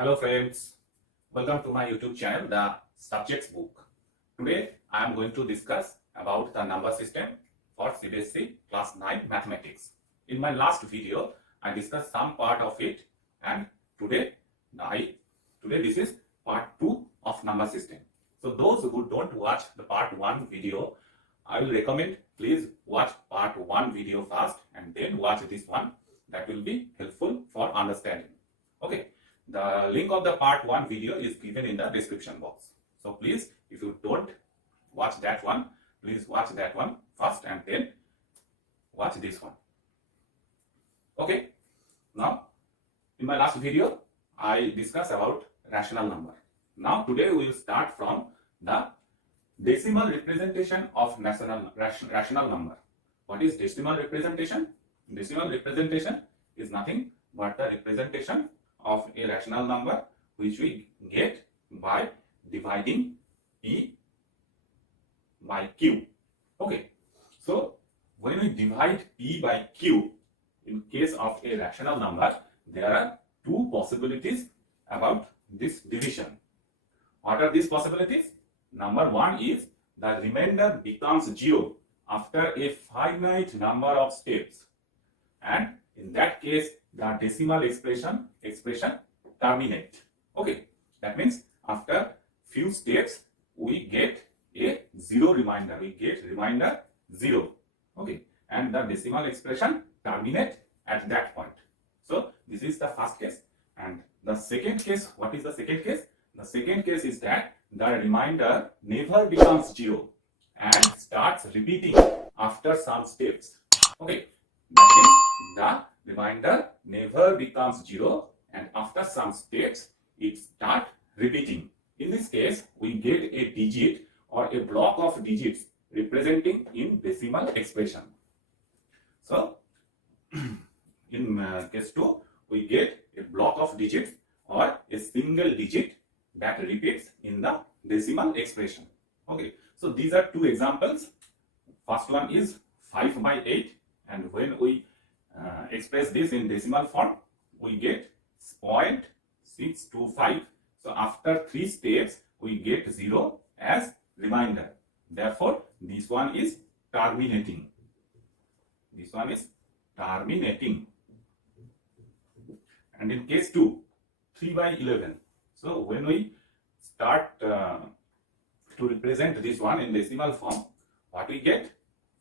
Hello friends, welcome to my YouTube channel, The Subjects Book. Today I am going to discuss about the number system for CBSE Class 9 Mathematics. In my last video, I discussed some part of it, and today this is part 2 of number system. So those who don't watch the part 1 video, I will recommend please watch part 1 video first and then watch this one. That will be helpful for understanding. Okay. The link of the part 1 video is given in the description box. So please, if you don't watch that one, please watch that one first and then watch this one. Okay. Now, in my last video, I discussed about rational number. Now, today we will start from the decimal representation of rational number. What is decimal representation? Decimal representation is nothing but the representation of a rational number which we get by dividing P by Q. Okay, so when we divide P by Q in case of a rational number, there are two possibilities about this division. What are these possibilities? Number one is the remainder becomes 0 after a finite number of steps, and in that case the decimal expression terminate. Okay, that means after few steps we get a 0 remainder. We get remainder 0. Okay, and the decimal expression terminate at that point. So this is the first case. And the second case, what is the second case? The second case is that the remainder never becomes 0 and starts repeating after some steps. Okay, that means the remainder never becomes 0 and after some steps it starts repeating. In this case, we get a digit or a block of digits representing in decimal expression. So, in case 2, we get a block of digits or a single digit that repeats in the decimal expression. Okay, so these are two examples. First one is 5 by 8, and when we express this in decimal form, we get 0.625. So after 3 steps, we get 0 as remainder. Therefore, this one is terminating. This one is terminating. And in case 2, 3 by 11. So when we start to represent this one in decimal form, what we get?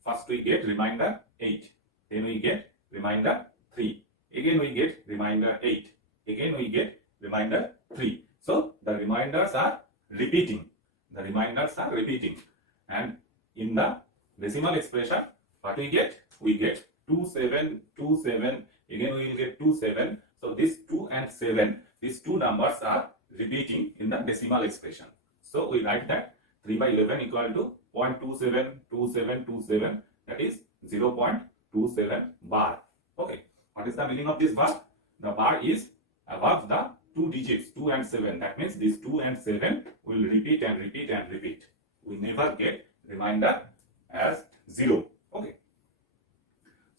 First we get remainder 8. Then we get remainder 3. Again we get remainder 8. Again we get remainder 3. So the remainders are repeating. The remainders are repeating. And in the decimal expression, what we get? We get 2, 7, 2, 7. Again we will get 2, 7. So this 2 and 7, these two numbers are repeating in the decimal expression. So we write that 3 by 11 equal to 0.272727, that is 0.27 bar. Okay, what is the meaning of this bar? The bar is above the two digits 2 and 7. That means these 2 and 7 will repeat and repeat and repeat. We never get remainder as 0. Okay.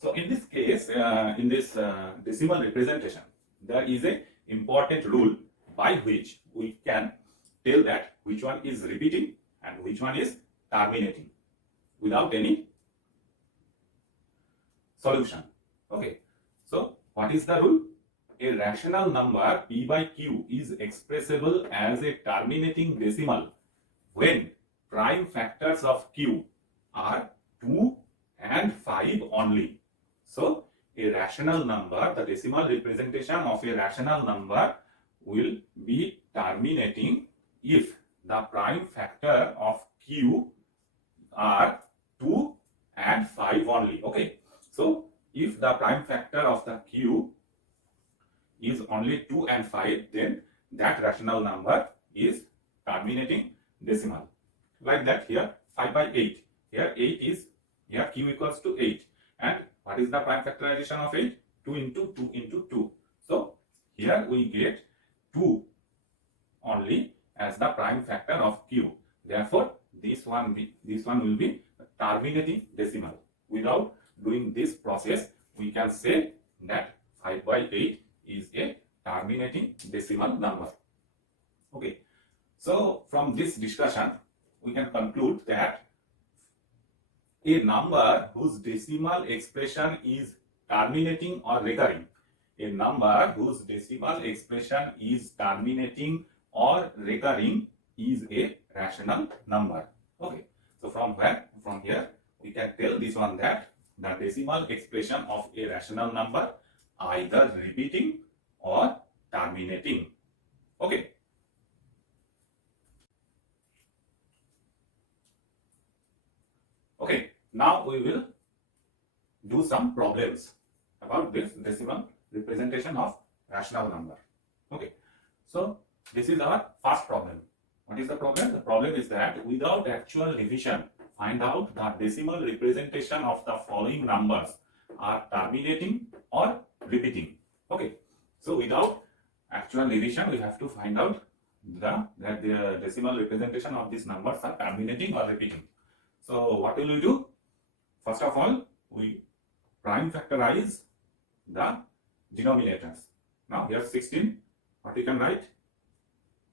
So in this case, in this decimal representation, there is a important rule by which we can tell that which one is repeating and which one is terminating without any solution. Okay, so what is the rule? A rational number P by Q is expressible as a terminating decimal when prime factors of Q are 2 and 5 only. So a rational number, the decimal representation of a rational number will be terminating if the prime factor of Q are 2 and 5 only. Okay, so if the prime factor of the Q is only 2 and 5, then that rational number is terminating decimal. Like that, here 5 by 8. Here 8 is, here Q equals to 8. And what is the prime factorization of 8? 2 into 2 into 2. So here we get 2 only as the prime factor of Q. Therefore, this one will be terminating decimal. Without doing this process, we can say that 5 by 8 is a terminating decimal number. Okay, so from this discussion we can conclude that a number whose decimal expression is terminating or recurring, a number whose decimal expression is terminating or recurring is a rational number. Okay, so from here we can tell this one that the decimal expression of a rational number either repeating or terminating. Okay. Okay, now we will do some problems about this decimal representation of rational number. Okay, so this is our first problem. What is the problem? The problem is that without actual revision, find out the decimal representation of the following numbers are terminating or repeating. Okay, so without actual revision, we have to find out that the decimal representation of these numbers are terminating or repeating. So what will we do? First of all, we prime factorize the denominators. Now here 16, what we can write?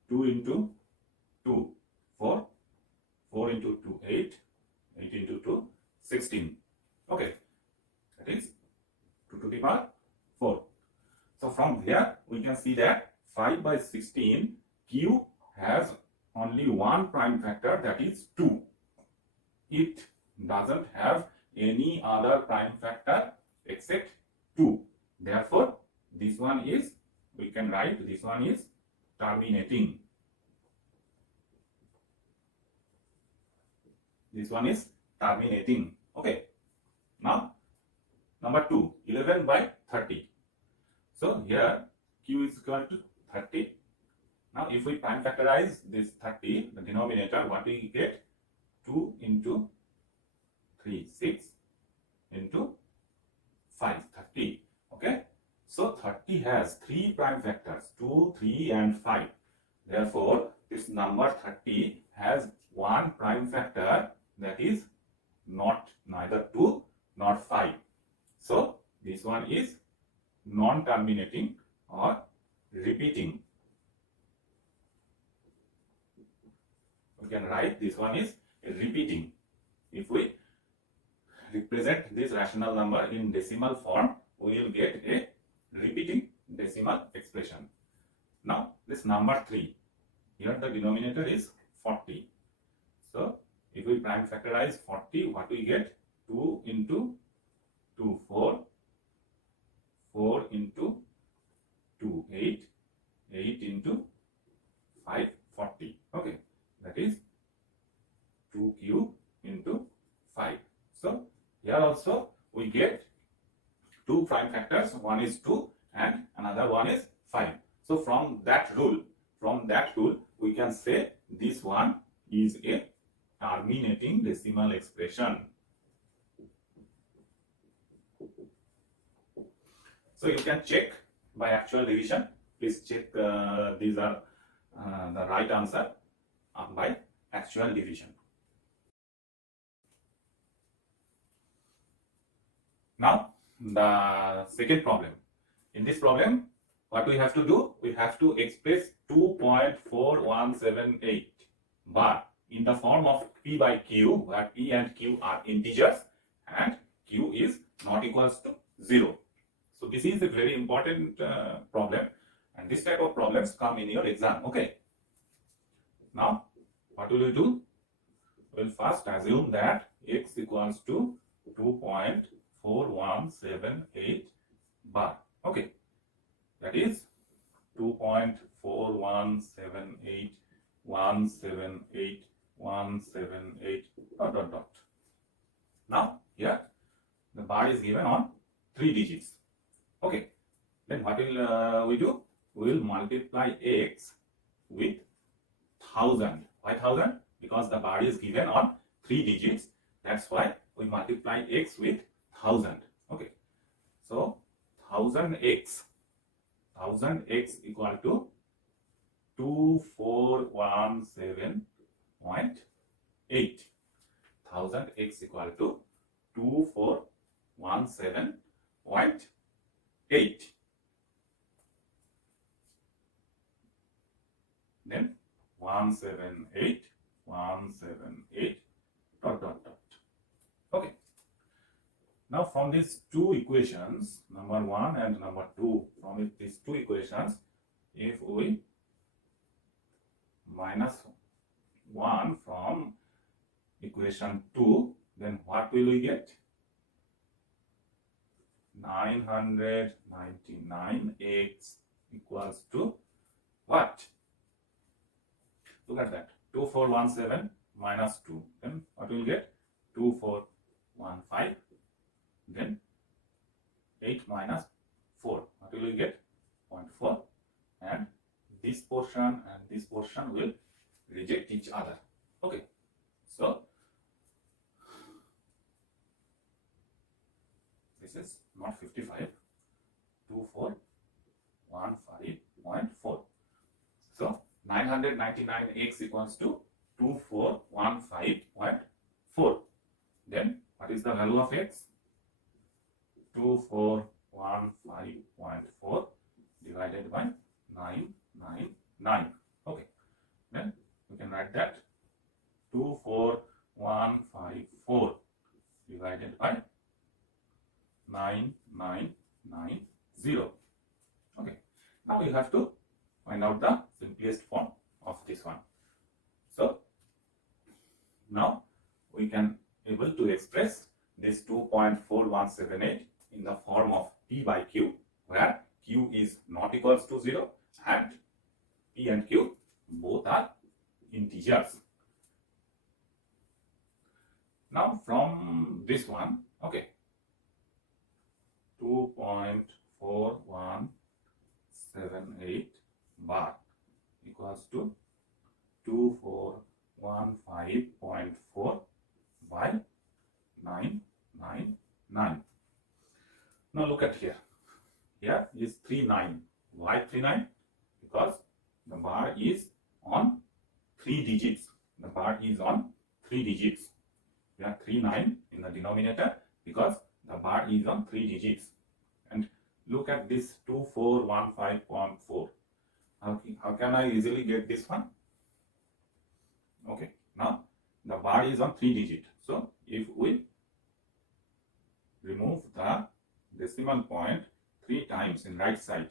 2 into 2, 4, 4 into 2, 8, 8 into 2, 16. Okay, that is 2 to the power 4. So from here we can see that 5 by 16, Q has only one prime factor, that is 2. It doesn't have any other prime factor except 2. Therefore, this one is, we can write this one is terminating. This one is terminating. Okay. Now, number 2, 11 by 30. So here Q is equal to 30. Now, if we prime factorize this 30, the denominator, what we get? 2 into 3, 6 into 5, 30. Okay. So 30 has 3 prime factors, 2, 3 and 5. Therefore, this number 30 has one prime factor, that is neither 2 nor 5. So this one is non-terminating or repeating. We can write this one is repeating. If we represent this rational number in decimal form, we will get a repeating decimal expression. Now this number 3, here the denominator is 40. So if we prime factorize 40, what we get? 2 into 2, 4, 4 into 2, 8, 8 into 5, 40. Okay, that is 2Q into 5. So here also we get 2 prime factors, one is 2 and another one is 5. So from that rule, we can say this one is a terminating decimal expression. So you can check by actual revision. Please check these are the right answer by actual division. Now the second problem. In this problem, what we have to do? We have to express 2.4178 bar in the form of P by Q, where P and Q are integers and Q is not equals to 0. So this is a very important problem, and this type of problems come in your exam. Okay. Now what will we do? We will first assume that x equals to 2.4178 bar. Okay, that is 2.4178 dot. Now here the bar is given on 3 digits. Okay, then what will we do? We will multiply x with 1000. Why 1000? Because the bar is given on 3 digits. That's why we multiply x with 1000. Okay, so 1000x equal to 2417.8. 1000x equal to 2417.8. 178, 178, dot, dot, dot. Okay. Now from these two equations, number 1 and number 2, from these two equations, if we minus 1 from equation 2, then what will we get? 999x equals to what? Look at that. 2417 minus 2. Then what will we get? 2415. Then 8 minus 4. What will we get? 0.4. And this portion and this portion will reject each other. Okay. So this is not 55. 2415.4. So 999x equals to 2415.4. Then what is the value of x? 2415.4 divided by 999. Okay. Then we can write that 24154 divided by 9990. Okay. Now we have to find out the simplest form of this one. So now we can able to express this 2.4178 in the form of P by Q, where Q is not equals to 0 and P and Q both are integers. Now from this one, okay, 2.4178 bar equals to 2415.4 by 999. Now look at here. Here is 39. Why 39? Because the bar is on 3 digits. The bar is on 3 digits. We have 39 in the denominator because the bar is on 3 digits. And look at this 2415.4. How can I easily get this one? Okay, now the bar is on 3 digits. So if we remove the decimal point 3 times in right side,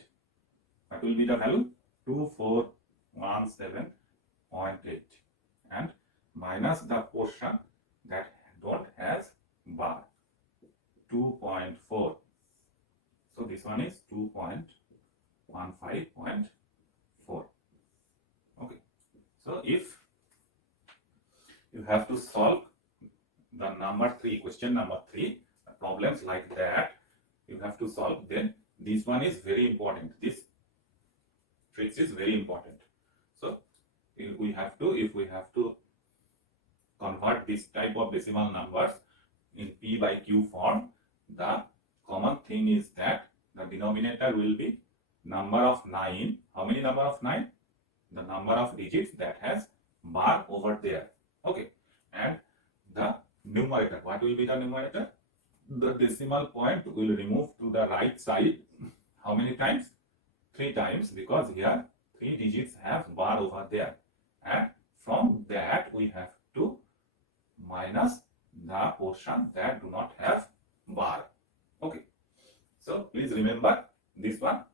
what will be the value? 2417.8 and minus the portion that don't has bar, 2.4. So this one is 2.15.4. Okay. So if you have to solve the number 3, question number 3, problems like that, you have to solve, then this one is very important. This tricks is very important. So if we have to convert this type of decimal numbers in P by Q form, the common thing is that the denominator will be number of 9. How many number of 9? The number of digits that has bar over there. Okay. And the numerator, what will be the numerator? The decimal point will remove to the right side. How many times? 3 times, because here 3 digits have bar over there. And from that we have to minus the portion that do not have bar. Okay. So please remember this one.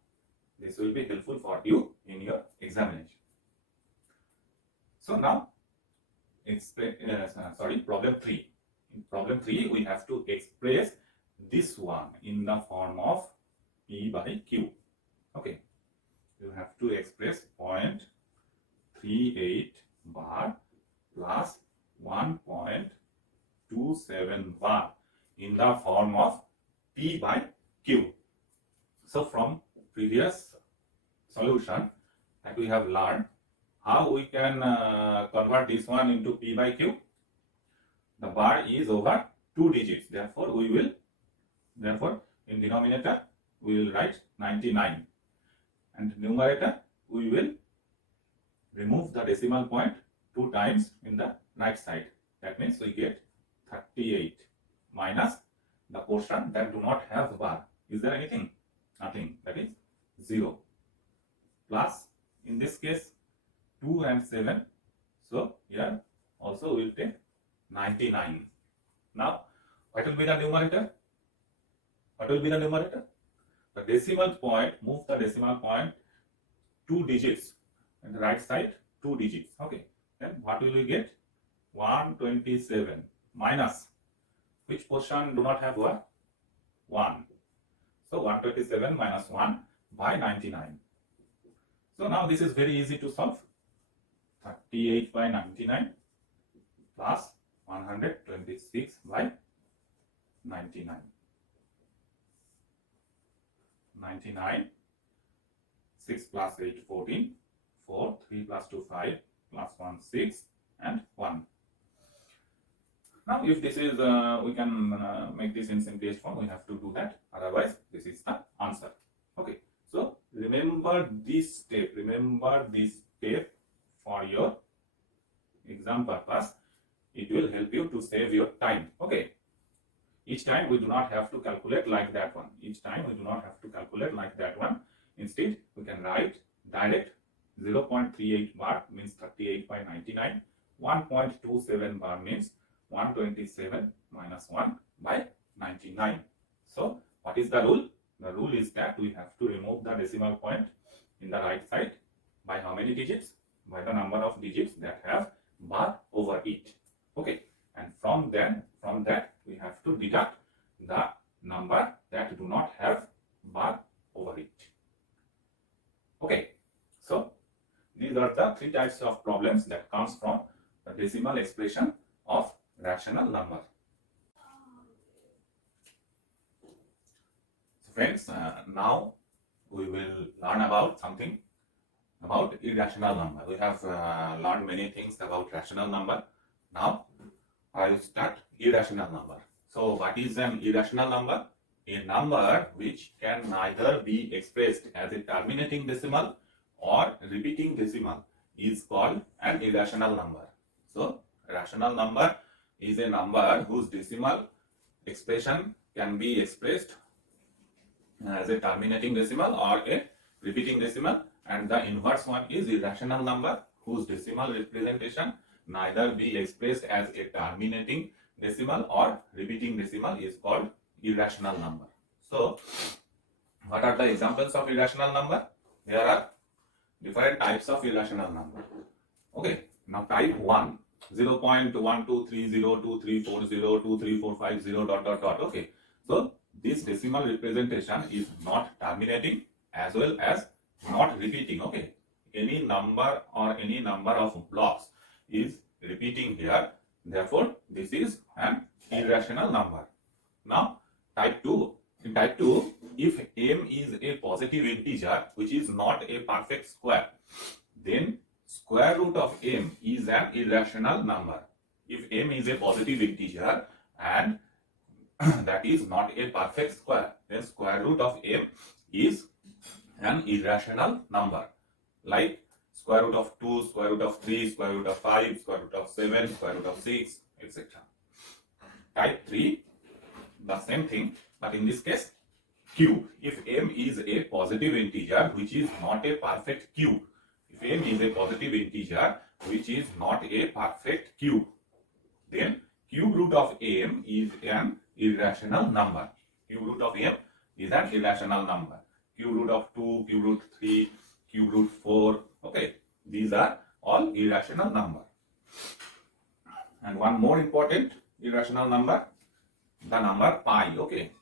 This will be helpful for you in your examination. So now, problem 3. In problem 3, we have to express this one in the form of P by Q. Okay. You have to express 0.38 bar plus 1.27 bar in the form of P by Q. So from previous solution that we have learned, how we can convert this one into P by Q? The bar is over 2 digits. Therefore, in denominator, we will write 99. And numerator, we will remove the decimal point 2 times in the right side. That means we get 38 minus the portion that do not have bar. Is there anything? Nothing. That is 0. Plus, in this case, 2 and 7. So here also we will take 99. Now, what will be the numerator? What will be the numerator? The decimal point, move the decimal point 2 digits, and the right side 2 digits. Okay. Then what will we get? 127 minus which portion do not have what? 1. So 127 minus 1 by 99. So now this is very easy to solve. 38 by 99 plus 126 by 99. 99, 6 plus 8, 14, 4, 3 plus 2, 5, plus 1, 6, and 1. Now, if this is, we can make this in simplest form, we have to do that. Otherwise, this is the answer. Okay. So, remember this step for your exam purpose. It will help you to save your time. Okay. Each time we do not have to calculate like that one. Instead, we can write direct 0.38 bar means 38 by 99. 1.27 bar means 127 minus 1 by 99. So, what is the rule? The rule is that we have to remove the decimal point in the right side by how many digits? By the number of digits that have bar over it. Okay. And from that we have to deduct the number that do not have bar over it. Okay. So, these are the 3 types of problems that comes from the decimal expression of rational number. So friends, now we will learn about something about irrational number. We have learned many things about rational number. Now I will start irrational number. So what is an irrational number? A number which can neither be expressed as a terminating decimal or repeating decimal is called an irrational number. So rational number is a number whose decimal expression can be expressed as a terminating decimal or a repeating decimal, and the inverse one is irrational number whose decimal representation neither be expressed as a terminating decimal or repeating decimal is called irrational number. So, what are the examples of irrational number? There are different types of irrational number. Okay, now type 1, 0.1230234023450 dot dot dot. Okay, so this decimal representation is not terminating as well as not repeating. Okay, any number or any number of blocks is repeating here, therefore this is an irrational number. Now type 2. In type 2, if m is a positive integer which is not a perfect square, then square root of m is an irrational number. If m is a positive integer and that is not a perfect square, then square root of m is an irrational number, like square root of 2, square root of 3, square root of 5, square root of 7, square root of 6, etc. Type 3, the same thing, but in this case cube. If m is a positive integer which is not a perfect cube, if m is a positive integer which is not a perfect cube, then cube root of m is an irrational number. Cube root of m is an irrational number. Cube root of 2, cube root 3, cube root 4. Okay, these are all irrational number. And one more important irrational number, the number pi. Okay,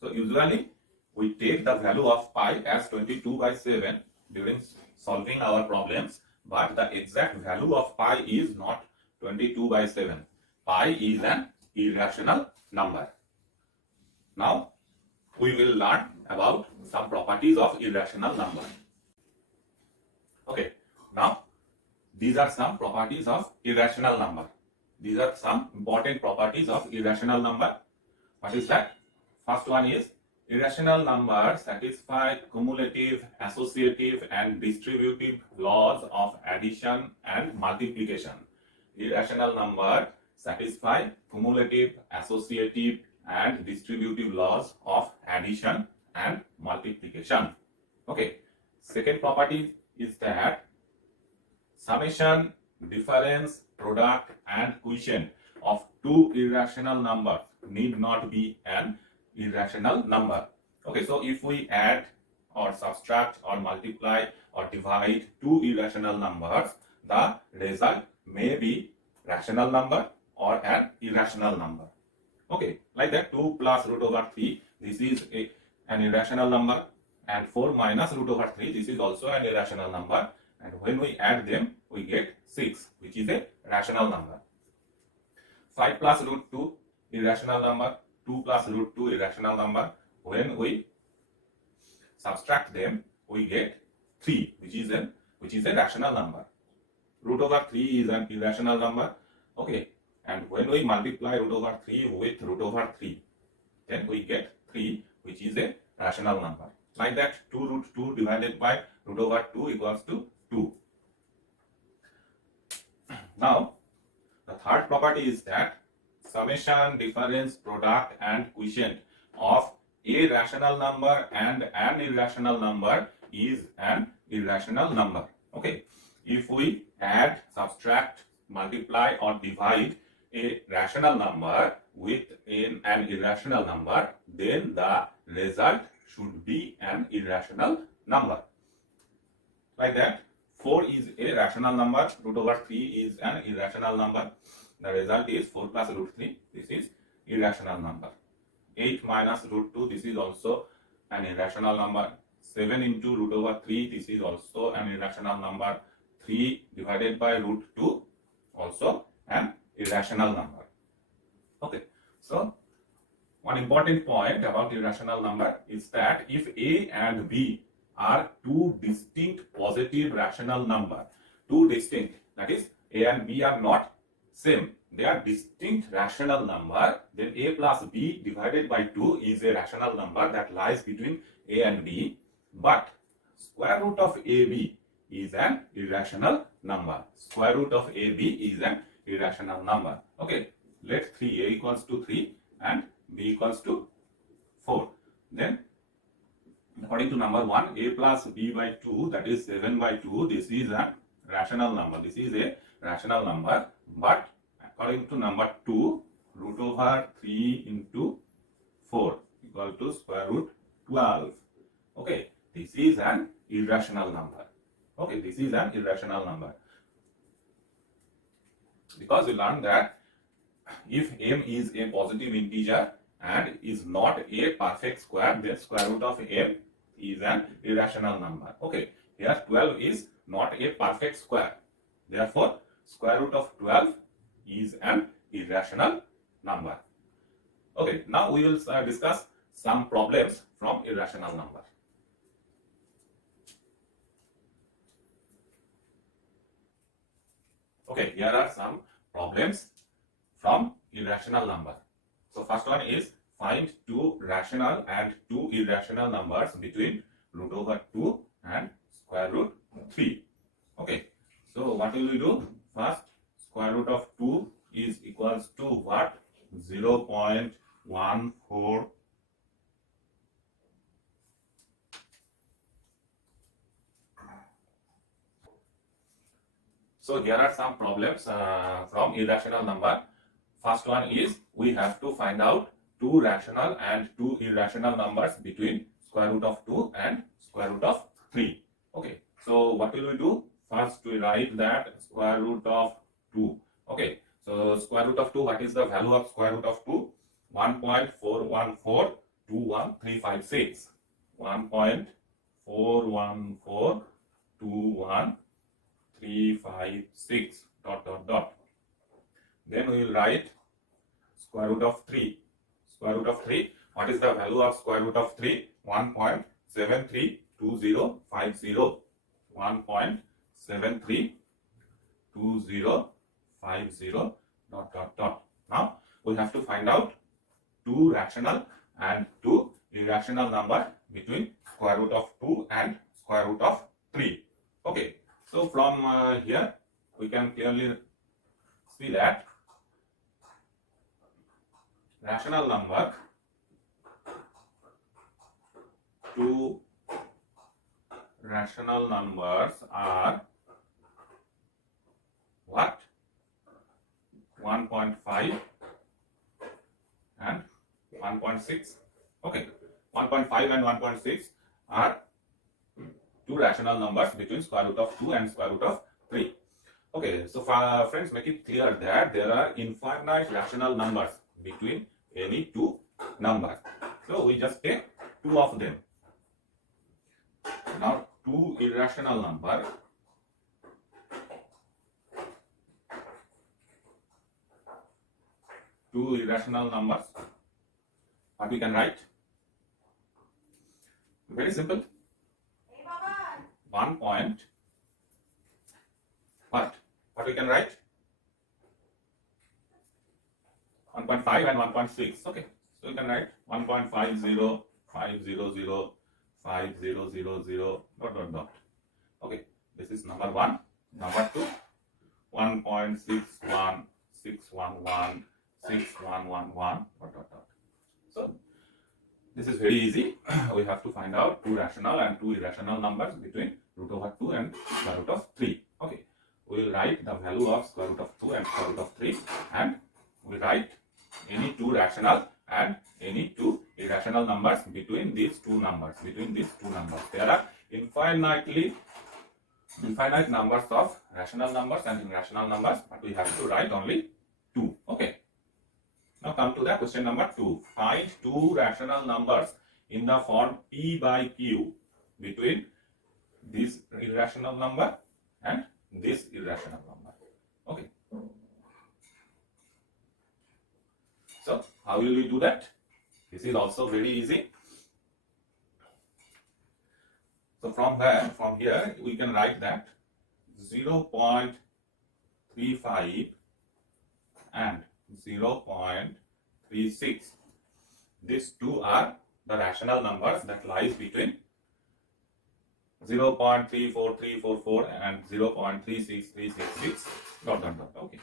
so usually we take the value of pi as 22 by 7 during solving our problems, but the exact value of pi is not 22 by 7. Pi is an irrational number. Now we will learn about some properties of irrational number. Okay, now these are some properties of irrational number. These are some important properties of irrational number. What is that? First one is irrational numbers satisfy cumulative, associative and distributive laws of addition and multiplication. Irrational numbers satisfy cumulative, associative and distributive laws of addition and multiplication. Okay. Second property is that summation, difference, product and quotient of two irrational numbers need not be an irrational number. Okay, so if we add or subtract or multiply or divide two irrational numbers, the result may be rational number or an irrational number. Okay, like that 2 plus root over 3, this is an irrational number, and 4 minus root over 3, this is also an irrational number, and when we add them we get 6, which is a rational number. 5 plus root 2, irrational number. 2 plus root 2, irrational number. When we subtract them we get 3, which is a rational number. Root over 3 is an irrational number. Okay, and when we multiply root over 3 with root over 3, then we get 3, which is a rational number. Like that 2 root 2 divided by root over 2 equals to 2. Now the third property is that summation, difference, product and quotient of a rational number and an irrational number is an irrational number. Okay, if we add, subtract, multiply or divide a rational number with an irrational number, then the result should be an irrational number. Like that 4 is a rational number, root over 3 is an irrational number. The result is 4 plus root 3, this is irrational number. 8 minus root 2, this is also an irrational number. 7 into root over 3, this is also an irrational number. 3 divided by root 2, also an irrational number. Okay, so one important point about irrational number is that if A and B are two distinct positive rational number, two distinct, that is A and B are not same, they are distinct rational number, then A plus B divided by 2 is a rational number that lies between A and B, but square root of AB is an irrational number. Square root of AB is an irrational number. Okay, let 3, A equals to 3 and B equals to 4. Then according to number 1, A plus B by 2, that is 7 by 2, this is a rational number. This is a rational number, but according to number 2, root over 3 into 4 equal to square root 12. Okay, this is an irrational number. Okay, this is an irrational number. Because we learned that if m is a positive integer and is not a perfect square, then square root of m is an irrational number. Okay, here 12 is not a perfect square. Therefore, square root of 12 is an irrational number. Okay, now we will discuss some problems from irrational number. Okay, here are some problems from irrational number. So first one is find two rational and two irrational numbers between root over 2 and square root 3. Okay, so what will we do? First, square root of 2 is equals to what? 0.14. So here are some problems from irrational number. First one is we have to find out two rational and two irrational numbers between square root of 2 and square root of 3. Okay, so what will we do? First we write that square root of 2. Okay, so square root of 2, what is the value of square root of 2? 1.41421356. 1.41421356 ... Then we will write square root of 3. Square root of 3, what is the value of square root of 3? 1.732050. 1.732050 ... Now we have to find out two rational and two irrational number between square root of 2 and square root of 3. Okay, so from here we can clearly see that rational number, two rational numbers are 1.5 and 1.6. Okay, 1.5 and 1.6 are two rational numbers between square root of 2 and square root of 3. Okay, so friends, make it clear that there are infinite rational numbers between any two numbers. So we just take two of them. Now two irrational numbers. Two irrational numbers. What we can write? Very simple. 1 point. What we can write? 1.5 and 1.6. Okay, so you can write 1.50, 500, 5000, dot. Okay, this is number 1. Number 2, 1.61, 611, 6111, dot. So this is very easy. We have to find out two rational and two irrational numbers between root over 2 and square root of 3. Okay, we will write the value of square root of 2 and square root of 3, and we write any two rational and any two irrational numbers between these two numbers. There are infinite numbers of rational numbers and irrational numbers, but we have to write only two. Okay. Now come to the question number 2. Find two rational numbers in the form P by Q between this irrational number and this irrational number. Okay. So how will we do that? This is also very easy. So from here we can write that 0.35 and 0.36. These two are the rational numbers that lies between 0.34344 and 0.36366, dot. Okay.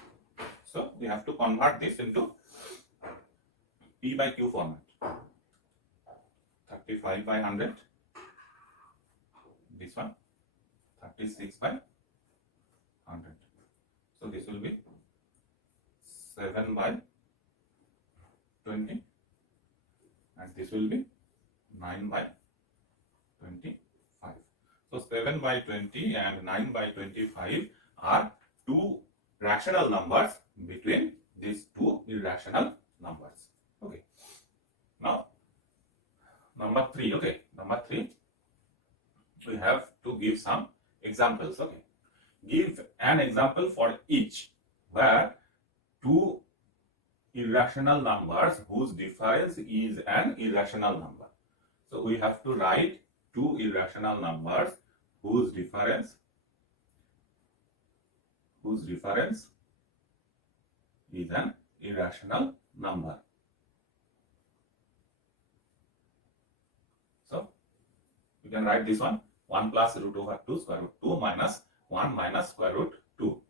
So we have to convert this into P by Q format. 35 by 100. This one 36 by 100. So this will be 7 by 20, and this will be 9 by 25. So 7 by 20 and 9 by 25 are two rational numbers between these two irrational numbers. Okay. Now number 3. Okay, number 3, we have to give some examples. Okay, give an example for each where two irrational numbers whose difference is an irrational number. So we have to write two irrational numbers whose difference is an irrational number. So you can write this one: 1 plus root over 2 square root 2 minus 1 minus square root 2.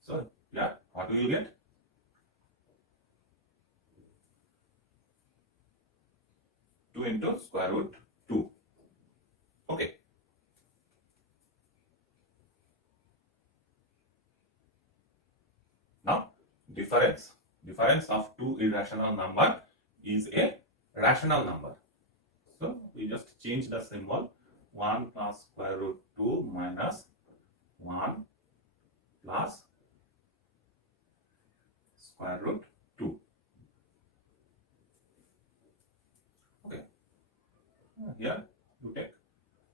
So yeah, what will you get? Into square root 2. Okay. Now difference of two irrational number is a rational number. So we just change the symbol: 1 plus square root 2 minus 1 plus square root 2. Here you take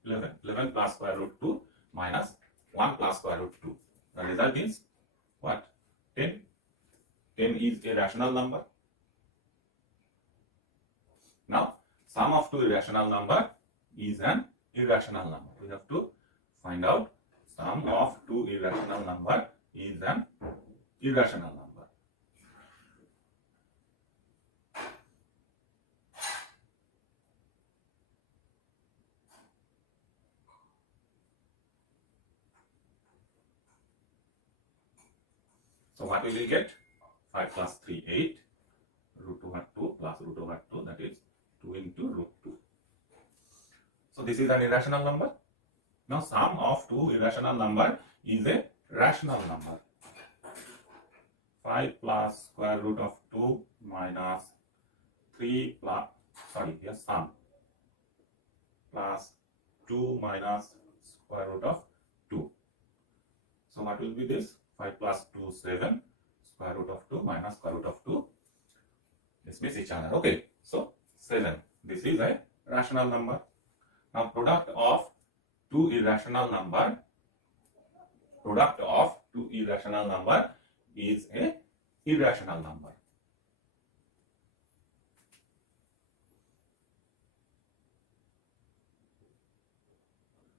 11 plus square root 2 minus 1 plus square root 2. The result is what? 10. 10 is a rational number. Now sum of two irrational number is an irrational number. We have to find out sum of two irrational number is an irrational number. So what will we get? 5 plus 3, 8, root over 2 plus root over 2, that is 2 into root 2. So this is an irrational number. Now sum of two irrational number is a rational number. 5 plus square root of 2 minus 3 plus, sorry, here sum, plus 2 minus square root of 2. So what will be this? 5 plus 2, 7, square root of 2 minus square root of 2. Dismiss each other. Okay, so 7. This is a rational number. Now product of two irrational number is a irrational number.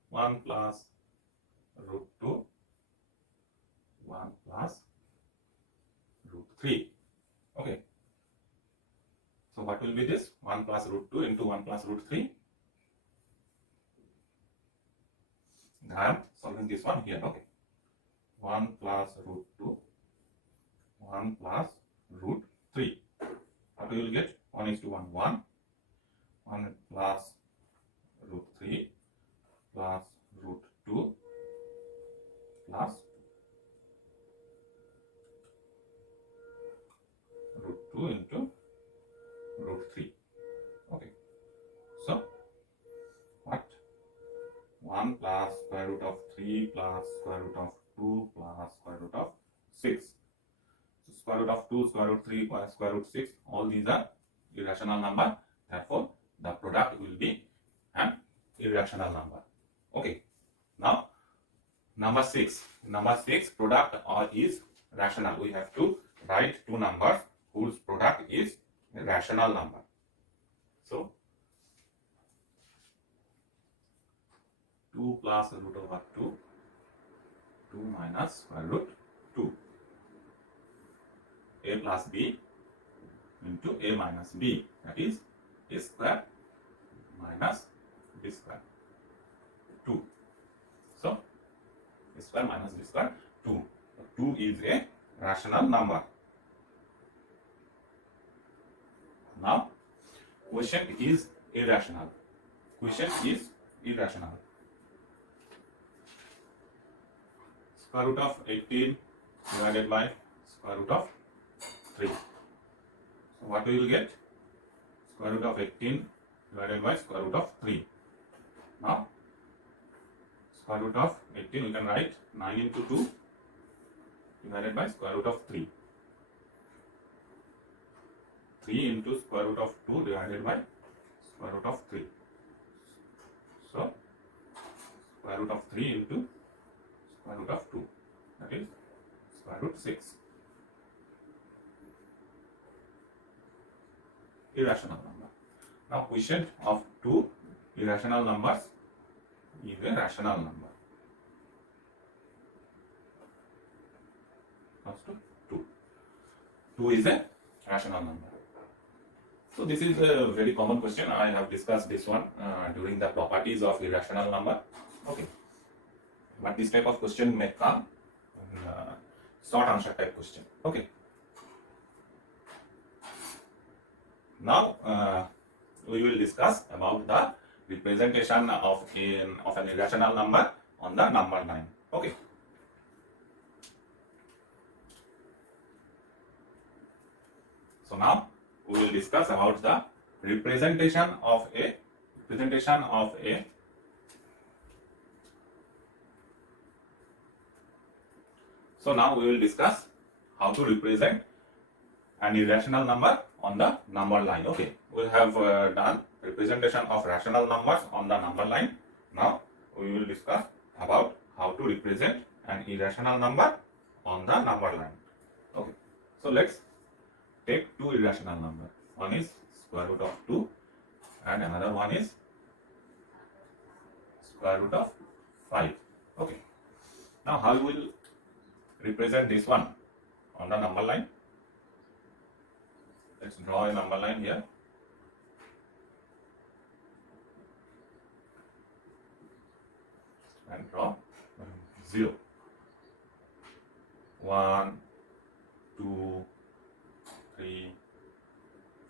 One plus root 2, 1 plus root 3. Okay. So what will be this? 1 plus root 2 into 1 plus root 3. I am solving this one here. Okay. 1 plus root 2, 1 plus root 3. What we will get? 1 is to 1, 1. 1 plus root 3 plus root 2 plus root 2 into root 3. Okay. So, what? 1 plus square root of 3 plus square root of 2 plus square root of 6. So, square root of 2, square root 3 plus square root 6, all these are irrational number. Therefore, the product will be an irrational number. Okay. Now, number 6. Number 6, product is rational. We have to write two numbers whose product is a rational number. So, 2 plus root over 2, 2 minus square root 2. A plus B into A minus B, that is A square minus B square, 2. So, A square minus B square, 2. 2 is a rational number. Now, quotient is irrational. Quotient is irrational. Square root of 18 divided by square root of 3. So what we will get? Square root of 18 divided by square root of 3. Now, square root of 18 we can write 9 into 2 divided by square root of 3. 3 into square root of 2 divided by square root of 3. So, square root of 3 into square root of 2, that is square root 6. Irrational number. Now, quotient of two irrational numbers is a rational number. Comes to 2. 2 is a rational number. So this is a very common question. I have discussed this one during the properties of irrational number. Okay. But this type of question may come in short answer type question. Okay. Now we will discuss about the representation of an irrational number on the number line. Okay. So now we will discuss about the representation of a So now we will discuss how to represent an irrational number on the number line. Okay, we have done representation of rational numbers on the number line. Now we will discuss about how to represent an irrational number on the number line. Okay, so let's take two irrational numbers. One is square root of 2 and another one is square root of 5. Okay, now how we will represent this one on the number line? Let's draw a number line here. And draw 0. 1, 2, 3,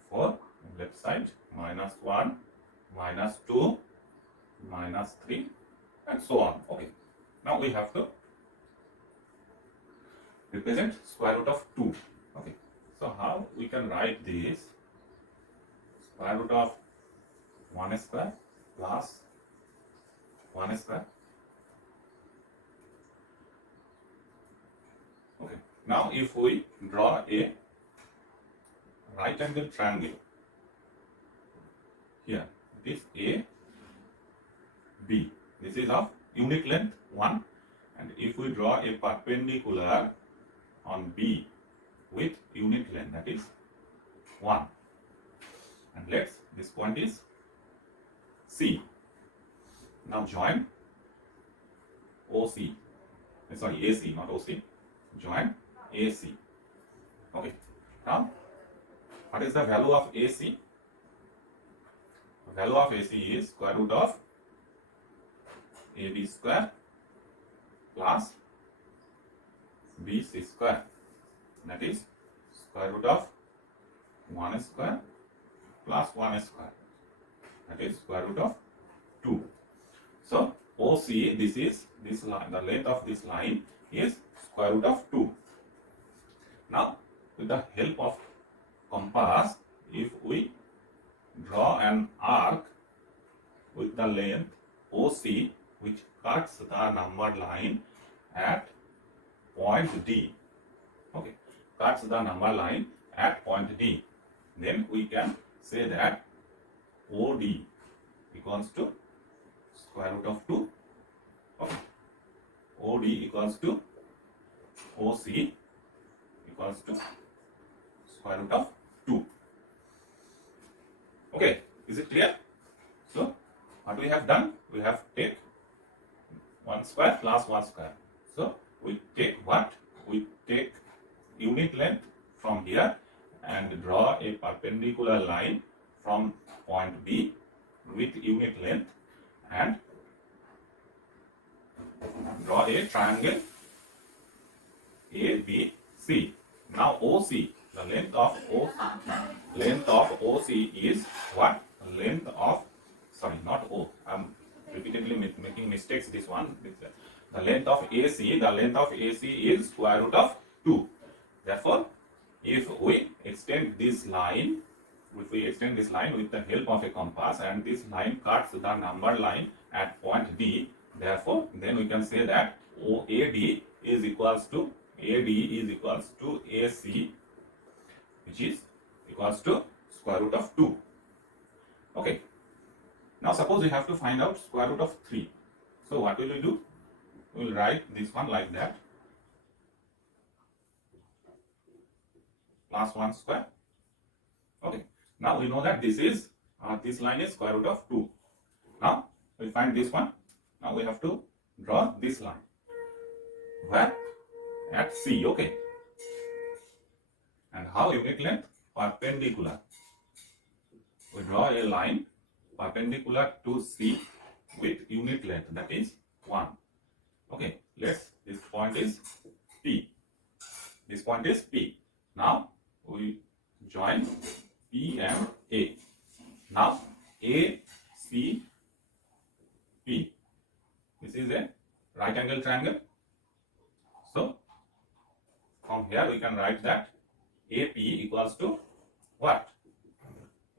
4. Left side, minus 1, minus 2, minus 3, and so on. Okay. Now we have to represent square root of 2. Okay, so how we can write this? Square root of 1 square plus 1 square. Okay, now if we draw a right angle triangle here, this A, B, this is of unit length 1, and if we draw a perpendicular on B with unit length, that is 1, and this point is C. Now join OC, sorry, AC, not OC, join AC. Okay, now what is the value of AC? The value of AC is square root of AB square plus BC square, that is square root of 1 square plus 1 square, that is square root of 2. So OC, this line, the length of this line is square root of 2. Now with the help of compass, if we draw an arc with the length OC which cuts the numbered line at point D, okay, cuts the number line at point D, then we can say that OD equals to square root of 2. Okay, OD equals to OC equals to square root of 2. Okay, is it clear? So what we have done, we have take 1 square plus 1 square. So we take what? We take unit length from here and draw a perpendicular line from point B with unit length and draw a triangle ABC. Now OC, the length of OC is what? Length of, sorry, not O, I'm repeatedly making mistakes this one. The length of AC, is square root of 2. Therefore, if we extend this line with the help of a compass, and this line cuts the number line at point D, therefore then we can say that AD is equals to AC, which is equals to square root of 2. Okay, now suppose we have to find out square root of 3. So what will we do? We will write this one like that, plus 1 square. Okay, now we know that this line is square root of 2. Now we find this one. Now we have to draw this line. Where? At C. Okay, and how unit length? Perpendicular. We draw a line perpendicular to C with unit length, that is 1. Okay, this point is P. This point is P. Now we join P and A. Now A, C, P. This is a right angle triangle. So from here we can write that AP equals to what?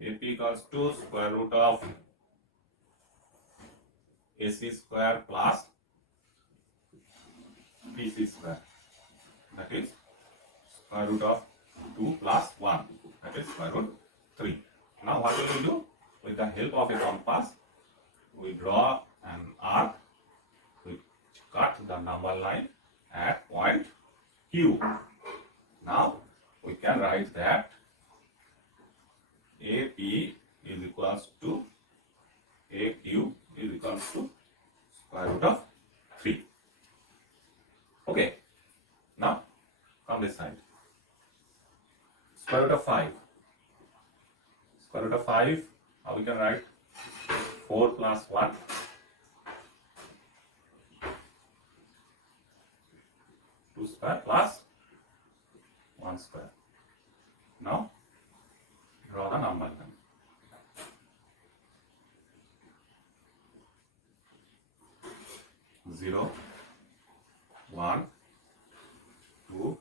AP equals to square root of AC square plus BC square, that is square root of 2 plus 1, that is square root 3. Now what will we do? With the help of a compass, we draw an arc which cut the number line at point Q. Now we can write that AP is equals to AQ is equals to square root of 3. Okay, now come this side. Square root of 5. Square root of 5, how we can write? 4 plus 1. 2 square plus 1 square. Now draw the number line. 0, 1, 2,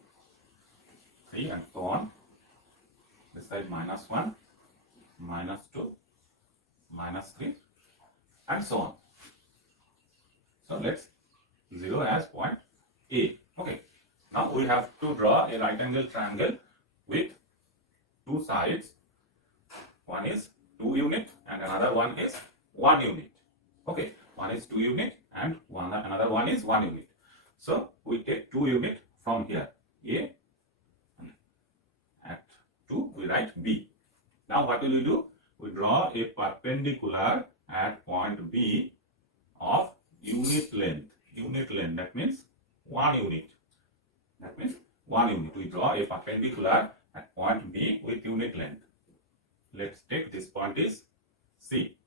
so on. This side -1, -2, -3, and so on. So let's 0 as point A. Okay. Now we have to draw a right angle triangle with two sides. One is 2 unit and another one is 1 unit. Okay. One is 2 unit and another one is 1 unit. So we take 2 unit from here. A. At 2 we write B. Now what will we do? We draw a perpendicular at point B of unit length. Unit length, that means 1 unit. That means 1 unit. We draw a perpendicular at point B with unit length. Let's take this point is C.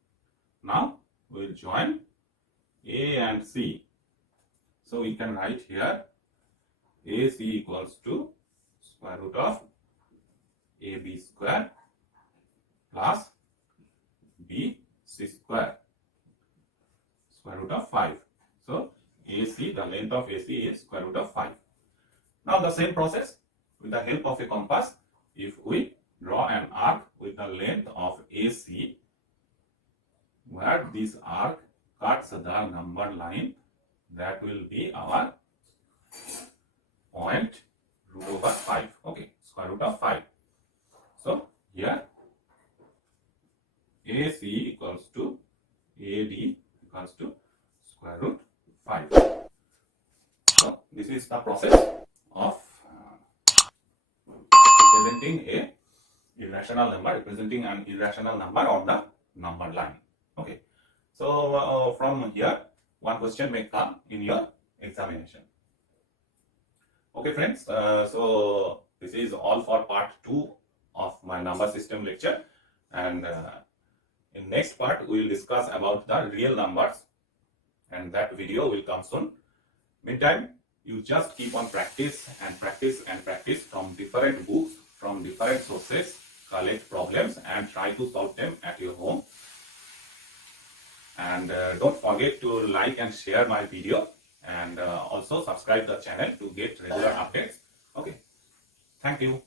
Now we will join A and C. So we can write here AC equals to square root of AB square plus BC square, square root of 5. So AC, the length of AC is square root of 5. Now the same process with the help of a compass. If we draw an arc with the length of AC, where this arc cuts the number line, that will be our point root over 5. Okay, square root of 5. So here AC equals to AD equals to square root 5. So this is the process of representing an irrational number on the number line. Okay. So from here one question may come in your examination. Okay friends, so this is all for part 2 of my number system lecture, and in next part we will discuss about the real numbers, and that video will come soon. Meantime, you just keep on practice and practice and practice from different books, from different sources, collect problems and try to solve them at your home. And don't forget to like and share my video, and also subscribe the channel to get regular updates. Okay, thank you.